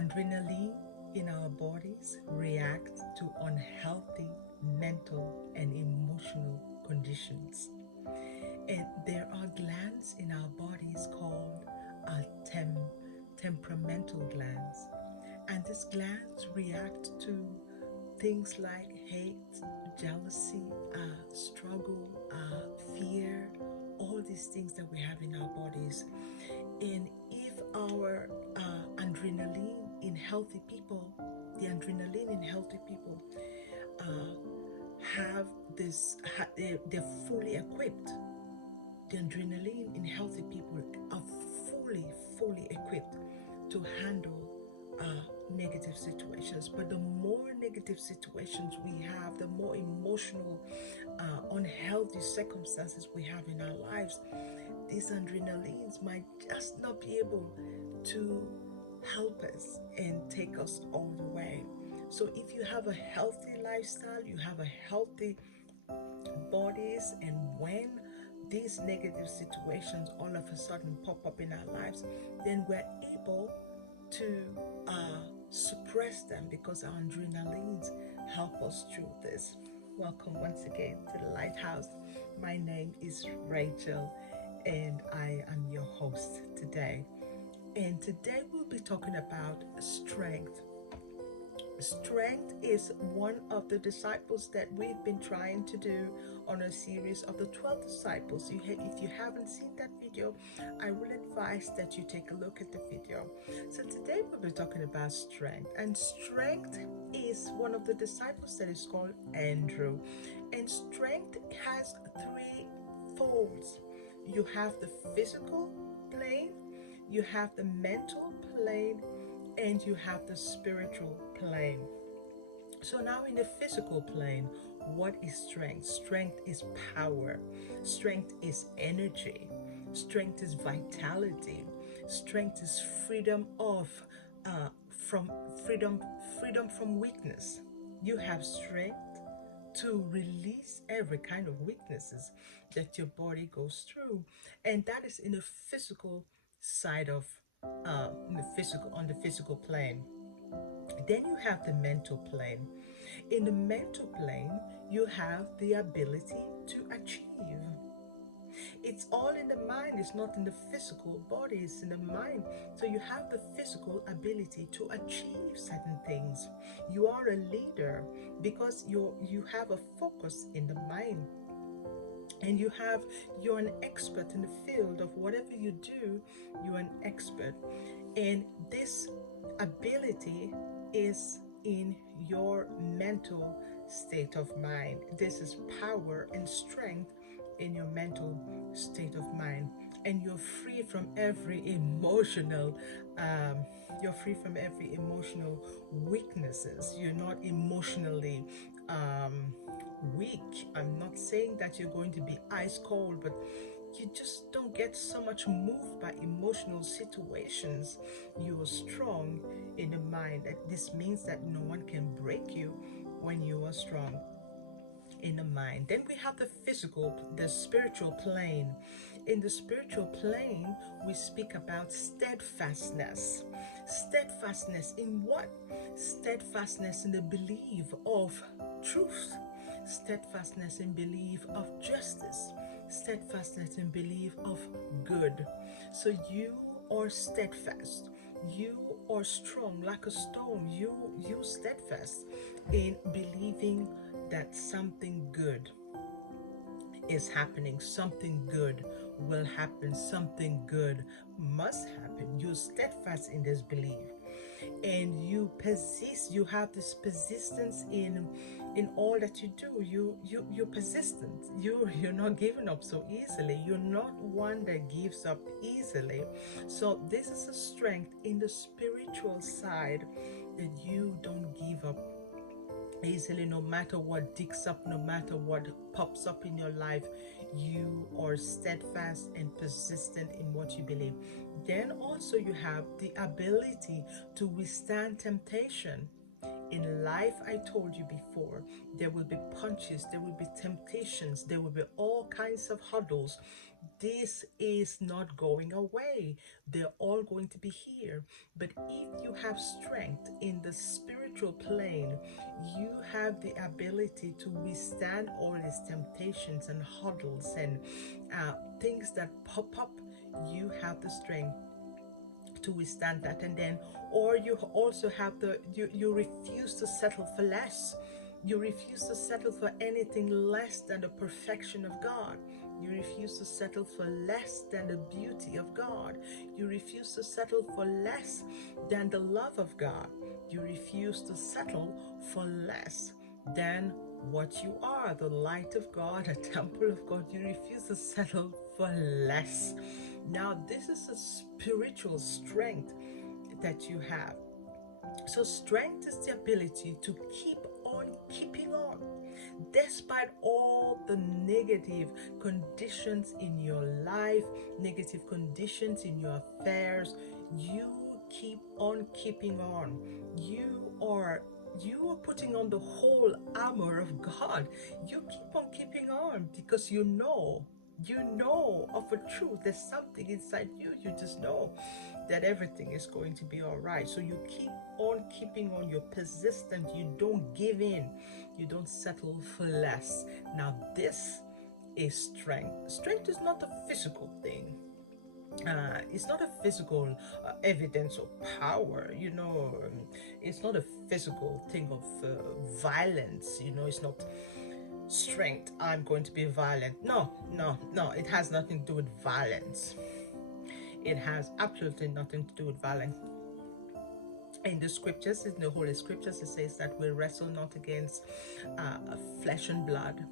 Adrenaline in our bodies reacts to unhealthy mental and emotional conditions. And there are glands in our bodies called uh, tem- temperamental glands. And these glands react to things like hate, jealousy, struggle, fear, all these things that we have in our bodies. And if our adrenaline in healthy people, the adrenaline in healthy people uh, have this, they're fully equipped. The adrenaline in healthy people are fully equipped to handle negative situations. But the more negative situations we have, the more emotional, unhealthy circumstances we have in our lives, these adrenalines might just not be able to help us and take us all the way. So if you have a healthy lifestyle, you have a healthy bodies, and when these negative situations all of a sudden pop up in our lives, then we're able to suppress them because our adrenalines help us through this. Welcome once again to the Lighthouse. My name is Rachel, and I am your host today. And today we'll be talking about strength. Strength is one of the disciples that we've been trying to do on a series of the 12 disciples. If you haven't seen that video, I will advise that you take a look at the video. So today we'll be talking about strength. And strength is one of the disciples that is called Andrew. And strength has three folds. You have the physical plane, you have the mental plane, and you have the spiritual plane. So now in the physical plane, what is strength? Strength is power. Strength is energy. Strength is vitality. Strength is freedom of from freedom from weakness. You have strength to release every kind of weaknesses that your body goes through, and that is in the physical side of on the physical plane. Then you have the mental plane. In the mental plane, you have the ability to achieve. It's all in the mind, it's not in the physical body, it's in the mind. So you have the physical ability to achieve certain things. You are a leader because you have a focus in the mind. And you're an expert in the field of whatever you do, you're an expert. And this ability is in your mental state of mind. This is power and strength in your mental state of mind. And you're free from every emotional weaknesses. You're not emotionally weak. I'm not saying that you're going to be ice cold, but you just don't get so much moved by emotional situations. You are strong in the mind. This means that no one can break you when you are strong in the mind. Then we have the spiritual plane. In the spiritual plane, we speak about steadfastness. Steadfastness in what? Steadfastness in the belief of truth. Steadfastness in belief of justice. Steadfastness in belief of good. So you are steadfast. You are strong like a stone. You steadfast in believing that something good is happening, something good will happen, something good must happen. You're steadfast in this belief, and you persist. You have this persistence in all that you do. You're persistent. You're not giving up so easily. You're not one that gives up easily. So this is a strength in the spiritual side, that you don't give up easily, no matter what digs up, no matter what pops up in your life. You are steadfast and persistent in what you believe. Then also you have the ability to withstand temptation. In life, I told you before, there will be punches, there will be temptations, there will be all kinds of hurdles. this is not going away. They're all going to be here. But if you have strength in the spiritual plane, you have the ability to withstand all these temptations and huddles and things that pop up. You have the strength to withstand that. And then, or you also have you refuse to settle for less. You refuse to settle for anything less than the perfection of God. You refuse to settle for less than the beauty of God. You refuse to settle for less than the love of God. You refuse to settle for less than what you are, the light of God, a temple of God. You refuse to settle for less. Now, this is a spiritual strength that you have. So, strength is the ability to keep on keeping on, despite all the negative conditions in your life, negative conditions in your affairs. You keep on keeping on. You are putting on the whole armor of God. You keep on keeping on because you know of a truth. There's something inside you. You just know that everything is going to be all right. So you keep on keeping on. You're persistent. You don't give in. You don't settle for less. Now, this is strength. Strength is not a physical thing. It's not a physical evidence of power, it's not a physical thing of violence, it's not strength. I'm going to be violent. No, it has nothing to do with violence. It has absolutely nothing to do with violence. In the scriptures, in the Holy Scriptures, it says that we wrestle not against flesh and blood,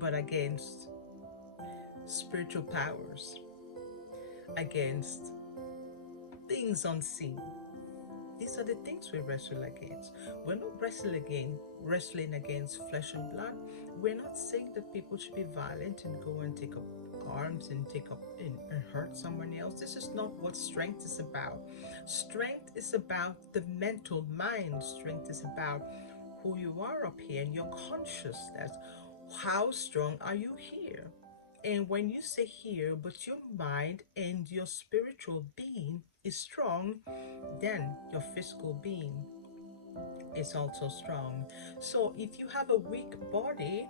but against spiritual powers, against things unseen. These are the things we wrestle against. We're not wrestling against flesh and blood. We're not saying that people should be violent and go and take up arms and hurt someone else. This is not what strength is about. Strength is about the mental mind. Strength is about who you are up here and your consciousness. How strong are you here? And when you say here, but your mind and your spiritual being is strong, then your physical being is also strong. So if you have a weak body,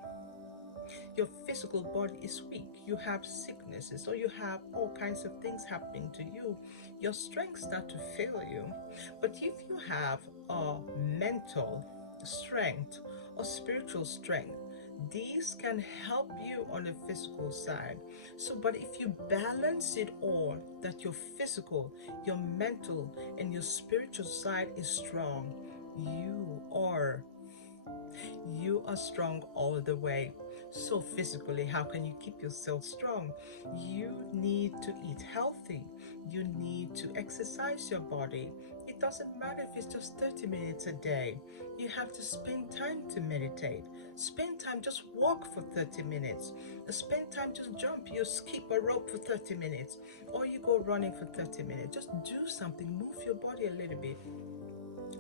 your physical body is weak. You have sicknesses, or you have all kinds of things happening to you. Your strength starts to fail you. But if you have a mental strength or spiritual strength, these can help you on the physical side. So, but if you balance it all, that your physical, your mental, and your spiritual side is strong, you are strong all the way. So physically, how can you keep yourself strong? You need to eat healthy. You need to exercise your body. It doesn't matter if it's just 30 minutes a day. You have to spend time to meditate. Spend time, just walk for 30 minutes. Spend time, just jump. You skip a rope for 30 minutes. Or you go running for 30 minutes. Just do something. Move your body a little bit,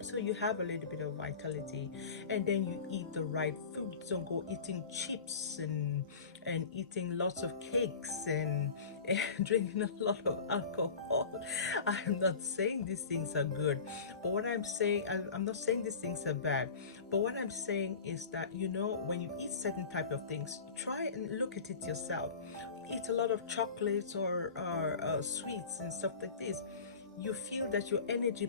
so you have a little bit of vitality. And then you eat the right food. Don't go eating chips and eating lots of cakes and drinking a lot of alcohol. I'm not saying these things are good, but what I'm saying, I'm not saying these things are bad, but what I'm saying is that, when you eat certain type of things, try and look at it yourself. Eat a lot of chocolates or sweets and stuff like this. You feel that your energy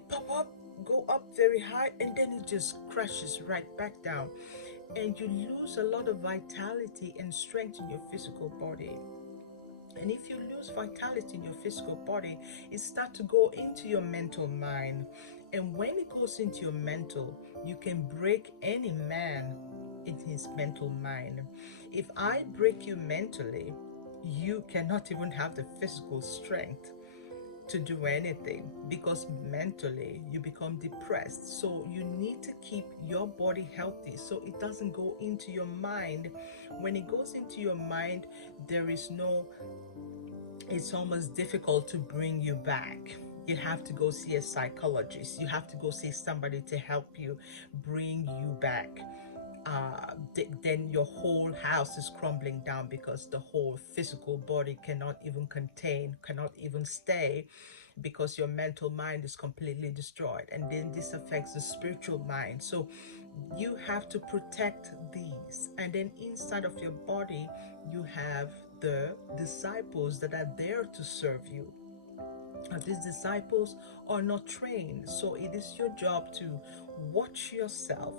go up very high, and then it just crashes right back down, and you lose a lot of vitality and strength in your physical body. And if you lose vitality in your physical body, it starts to go into your mental mind. And when it goes into your mental, you can break any man in his mental mind. If I break you mentally, you cannot even have the physical strength to do anything, because mentally you become depressed. So you need to keep your body healthy so it doesn't go into your mind. When it goes into your mind, it's almost difficult to bring you back. You have to go see a psychologist. You have to go see somebody to help you bring you back. then your whole house is crumbling down because the whole physical body cannot even contain, cannot even stay, because your mental mind is completely destroyed. And then this affects the spiritual mind. So you have to protect these. And then inside of your body, you have the disciples that are there to serve you. And these disciples are not trained. So it is your job to watch yourself.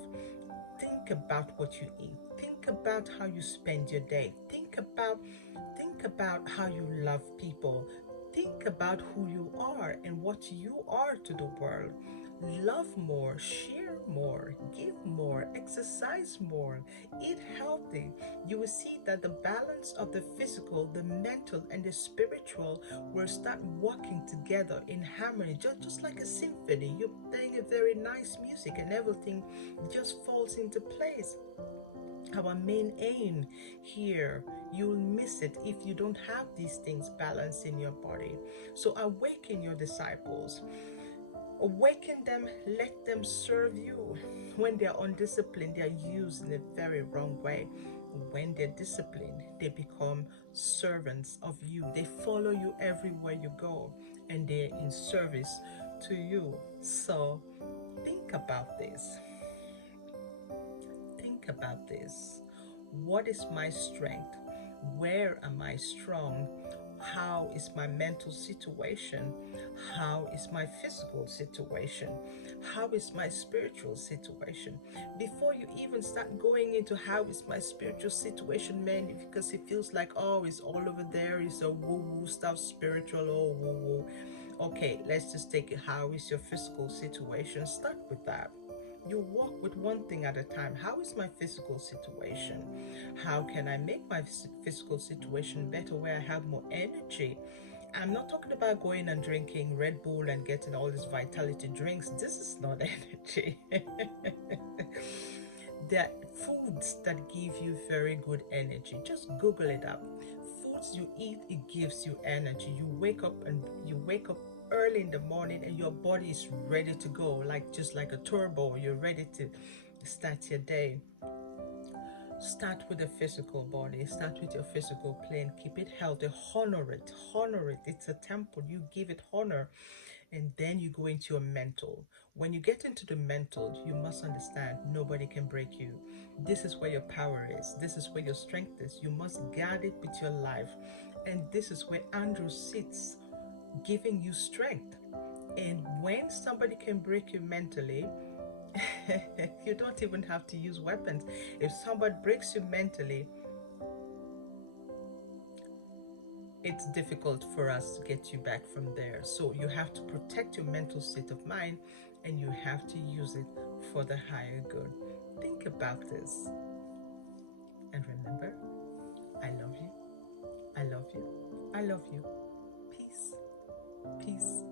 Think about what you eat. Think about how you spend your day. Think about how you love people. Think about who you are and what you are to the world. Love more, share more, give more, exercise more, eat healthy. You will see that the balance of the physical, the mental, and the spiritual will start working together in harmony, just like a symphony. You're playing a very nice music and everything just falls into place. Our main aim here, you'll miss it if you don't have these things balanced in your body. So awaken your disciples. Awaken them, let them serve you. When they're undisciplined, they're used in a very wrong way. When they're disciplined, they become servants of you. They follow you everywhere you go, and they're in service to you. So think about this. Think about this. What is my strength? Where am I strong? How is my mental situation? How is my physical situation? How is my spiritual situation? Before you even start going into how is my spiritual situation, man, because it feels like, oh, it's all over there, it's a woo-woo stuff, spiritual, oh, woo-woo. Okay, let's just take it. How is your physical situation? Start with that. You walk with one thing at a time. How is my physical situation? How can I make my physical situation better where I have more energy? I'm not talking about going and drinking Red Bull and getting all these vitality drinks. This is not energy. There are foods that give you very good energy. Just Google it up. Foods you eat, it gives you energy. You wake up early in the morning and your body is ready to go, like just like a turbo. You're ready to start your day. Start with the physical body. Start with your physical plane. Keep it healthy. Honor it. Honor it. It's a temple. You give it honor. And then you go into your mental. When you get into the mental, you must understand nobody can break you. This is where your power is. This is where your strength is. You must guard it with your life. And this is where Andrew sits, giving you strength. And when somebody can break you mentally, you don't even have to use weapons. If somebody breaks you mentally, it's difficult for us to get you back from there. So you have to protect your mental state of mind, and you have to use it for the higher good. Think about this. And remember, I love you. I love you. I love you. Peace. Peace.